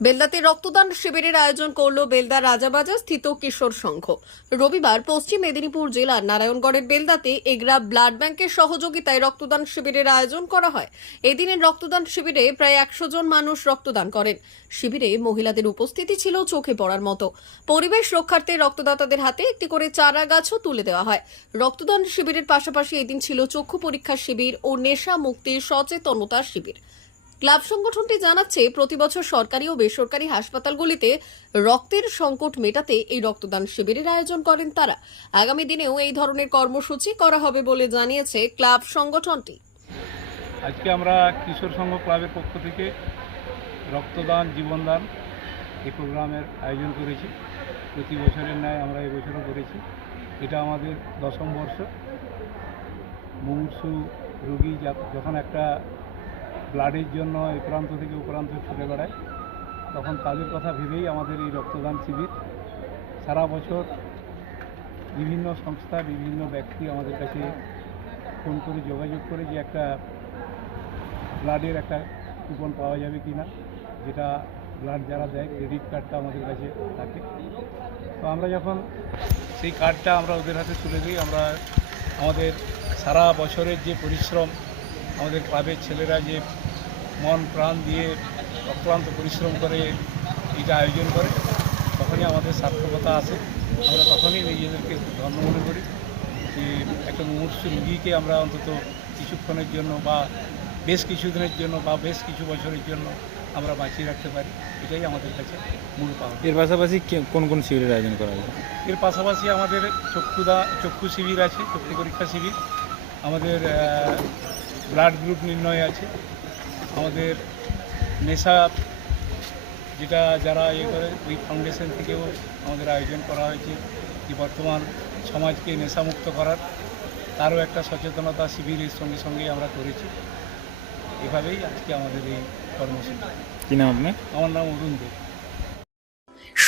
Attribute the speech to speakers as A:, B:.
A: বেলদাতে রক্তদান শিবিরের আয়োজন করল বেলদা রাজাবাজার স্থিত কিশোর সংঘ। রবিবার পশ্চিম মেদিনীপুর জেলার নারায়ণগড়ের বেলদাতে এগরা ব্লাড ব্যাংকের সহযোগিতায় রক্তদান শিবিরের আয়োজন করা হয়। এদিনের রক্তদান শিবিরে প্রায় একশো জন মানুষ রক্তদান করেন। শিবিরে মহিলাদের উপস্থিতি ছিল চোখে পড়ার মতো। পরিবেশ রক্ষার্থে রক্তদাতাদের হাতে একটি করে চারা গাছও তুলে দেওয়া হয়। রক্তদান শিবিরের পাশাপাশি এদিন ছিল চক্ষু পরীক্ষা শিবির ও নেশা মুক্তির সচেতনতা শিবির। ক্লাব সংগঠনটি জানাচ্ছে, প্রতি বছর সরকারি ও বেসরকারি হাসপাতালগুলিতে রক্তের সংকট মেটাতে এই রক্তদান শিবিরের আয়োজন করেন তারা। আগামী দিনেও এই ধরনের কর্মসূচি করা হবে বলে জানিয়েছে ক্লাব সংগঠনটি।
B: আজকে আমরা কিশোর সংঘ ক্লাবের পক্ষ থেকে রক্তদান, জীবনদান এই প্রোগ্রামের আয়োজন করেছি। প্রতি বছরের ন্যায় আমরা এবছরও করেছি। এটা আমাদের দশম বর্ষ। মুমূর্ষু রুগী যখন একটা ব্লাডের জন্য এই প্রান্ত থেকে ও প্রান্ত ছুটে বেড়ায়। তখন তাদের কথা ভেবেই আমাদের এই রক্তদান শিবির সারা বছর বিভিন্ন সংস্থা, বিভিন্ন ব্যক্তি আমাদের কাছে ফোন করে যোগাযোগ করে যে একটা ব্লাডের একটা কুপন পাওয়া যাবে কি না যেটা ব্লাড যারা দেয় ক্রেডিট কার্ডটা আমাদের কাছে থাকে। তো আমরা যখন সেই কার্ডটা আমরা ওদের হাতে তুলে দিই, আমরা আমাদের সারা বছরের যে পরিশ্রম আমাদের ক্লাবের ছেলেরা যে মন প্রাণ দিয়ে অক্লান্ত পরিশ্রম করে এটা আয়োজন করে তখনই আমাদের সার্থকতা আসে আমরা তখনই নিজেদেরকে ধন্য মনে করি যে একটা মুমূর্ষু রুগীকে আমরা অন্তত কিছুক্ষণের জন্য বা বেশ কিছুদিনের জন্য বা বেশ কিছু বছরের জন্য আমরা বাঁচিয়ে রাখতে পারি। এটাই আমাদের কাছে মূল পাওয়া।
C: এর পাশাপাশি কোন কোন শিবিরের আয়োজন করা হয়?
B: এর পাশাপাশি আমাদের চক্ষুদা চক্ষু শিবির আছে চক্ষু পরীক্ষা শিবির। আমাদের ব্লাড গ্রুপ নির্ণয় আছে। আমাদের নেশা যেটা যারা ইয়ে করে ওই ফাউন্ডেশন থেকেও আমাদের আয়োজন করা হয়েছে যে বর্তমান সমাজকে নেশামুক্ত করার। তারও একটা সচেতনতা শিবিরের সঙ্গে সঙ্গে আমরা করেছি। এভাবেই আজকে আমাদের এই কর্মসূচি।
C: কি নাম আপনার?
B: আমার নাম অরুণ দেব